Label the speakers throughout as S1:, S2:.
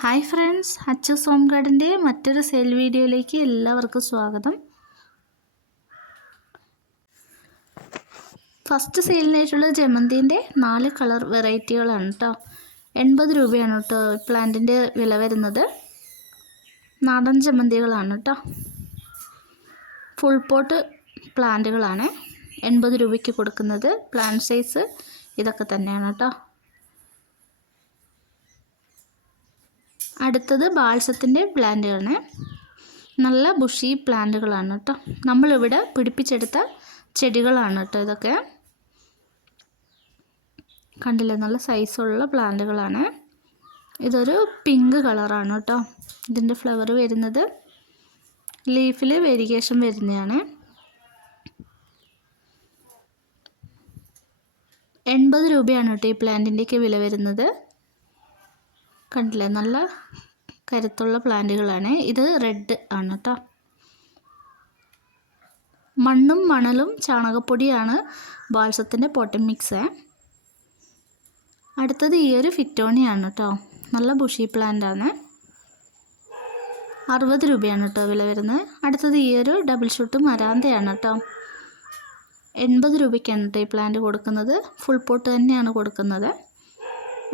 S1: Hi friends Achu home ഗാർഡന്റെ മറ്റൊരു sale വീഡിയോയിലേക്ക് എല്ലാവർക്കും സ്വാഗതം. ഫസ്റ്റ് സെയിലിനായിട്ടുള്ള ജമന്തിന്റെ നാല് കളർ വെറൈറ്റികളാണ് കേട്ടോ എൺപത് രൂപയാണ് കേട്ടോ പ്ലാന്റിന്റെ വില വരുന്നത്. നാടൻ ജമന്തികളാണ് കേട്ടോ ഫുൾ പോട്ട് പ്ലാന്റുകളാണ് എൺപത് രൂപയ്ക്ക് കൊടുക്കുന്നത്. പ്ലാന്റ് സൈസ് ഇതൊക്കെ തന്നെയാണ് കേട്ടോ അടുത്തത് ബാൾസത്തിന്റെ പ്ലാന്റുകളാണ്. നല്ല ബുഷി പ്ലാന്റുകളാണ് കേട്ടോ. നമ്മളിവിടെ പിടിപ്പിച്ചെടുത്ത ചെടികളാണ് കേട്ടോ ഇതൊക്കെ. കണ്ടില്ലേ? നല്ല സൈസുള്ള പ്ലാന്റുകളാണ്. ഇതൊരു പിങ്ക് കളറാണ് കേട്ടോ. ഇതിന്റെ ഫ്ലവർ വരുന്നത് ലീഫിൽ വേരിയേഷൻ വരുന്നതാണ്. എൺപത് രൂപയാണ് കേട്ടോ ഈ പ്ലാന്റിന്റെയൊക്കെ വില വരുന്നത്. കണ്ടില്ലേ? നല്ല കരുത്തുള്ള പ്ലാന്റുകളാണ്. ഇത് റെഡ് ആണ് കേട്ടോ മണ്ണും മണലും ചാണകപ്പൊടിയാണ് ബാൽസത്തിന്റെ പോട്ടൻ മിക്സ്. അടുത്തത് ഈ ഒരു ഫിറ്റോണിയാണ് കേട്ടോ നല്ല ബുഷി പ്ലാന്റാണ്. അറുപത് രൂപയാണ് കേട്ടോ വില വരുന്നത്. അടുത്തത് ഈ ഒരു ഡബിൾ ഷൂട്ട് മരാന്തയാണ് കേട്ടോ എൺപത് രൂപയ്ക്കാണ് കേട്ടോ ഈ പ്ലാന്റ് കൊടുക്കുന്നത്. ഫുൾ പോട്ട് തന്നെയാണ് കൊടുക്കുന്നത്.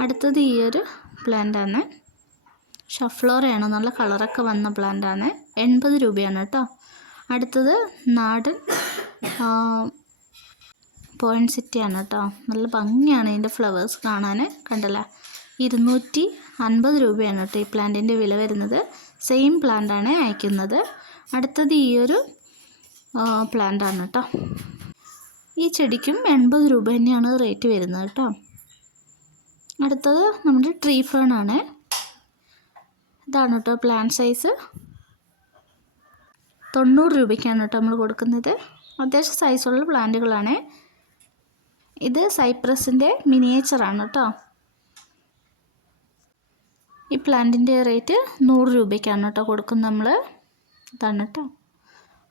S1: അടുത്തത് ഈ ഒരു പ്ലാന്റാണ് ഷഫ്ലോറയാണ് നല്ല കളറൊക്കെ വന്ന പ്ലാന്റാണ് എൺപത് രൂപയാണ് കേട്ടോ. അടുത്തത് നാടൻ പോയിന്റ് സിറ്റിയാണ് കേട്ടോ. നല്ല ഭംഗിയാണ് ഇതിന്റെ ഫ്ലവേഴ്സ് കാണാൻ. കണ്ടല്ല? ഇരുന്നൂറ്റി അൻപത് രൂപയാണ് കേട്ടോ ഈ പ്ലാന്റിന്റെ വില വരുന്നത്. സെയിം പ്ലാന്റാണ് അയക്കുന്നത്. അടുത്തത് ഈ ഒരു പ്ലാന്റാണ് കേട്ടോ. ഈ ചെടിക്കും എൺപത് രൂപ തന്നെയാണ് റേറ്റ് വരുന്നത് കേട്ടോ. അടുത്തത് നമ്മുടെ ട്രീ ഫേൺ ആണ്. ഇതാണ് കേട്ടോ പ്ലാൻ സൈസ് തൊണ്ണൂറ് രൂപയ്ക്കാണ് കേട്ടോ നമ്മൾ കൊടുക്കുന്നത്. അത്യാവശ്യം സൈസുള്ള പ്ലാന്റുകളാണ് ഇത് സൈപ്രസിന്റെ മിനിയേച്ചറാണ് കേട്ടോ ഈ പ്ലാന്റിന്റെ റേറ്റ് നൂറ് രൂപയ്ക്കാണ് കേട്ടോ കൊടുക്കുന്നത് നമ്മൾ ഇതാണ് കേട്ടോ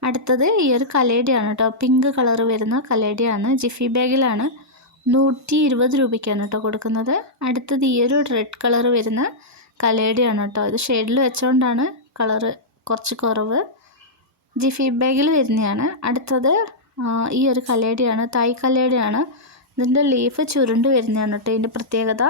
S1: അടുത്തത് ഈ ഒരു കലേഡിയാണ് കേട്ടോ പിങ്ക് കളർ വരുന്ന കലേഡിയാണ് ജിഫി ബാഗിലാണ് നൂറ്റി ഇരുപത് രൂപയ്ക്കാണ് കേട്ടോ കൊടുക്കുന്നത്. അടുത്തത് ഈ ഒരു റെഡ് കളർ വരുന്ന കലേഡിയാണ് കേട്ടോ ഇത് ഷെയ്ഡിൽ വെച്ചുകൊണ്ടാണ് കളറ് കുറച്ച് കുറവ്. ജിഫി ബാഗിൽ വരുന്നതാണ് അടുത്തത് ഈ ഒരു കലേഡിയാണ് തായ് കലേഡിയാണ് ഇതിന്റെ ലീഫ് ചുരുണ്ട് വരുന്നതാണ് കേട്ടോ ഇതിന്റെ പ്രത്യേകത.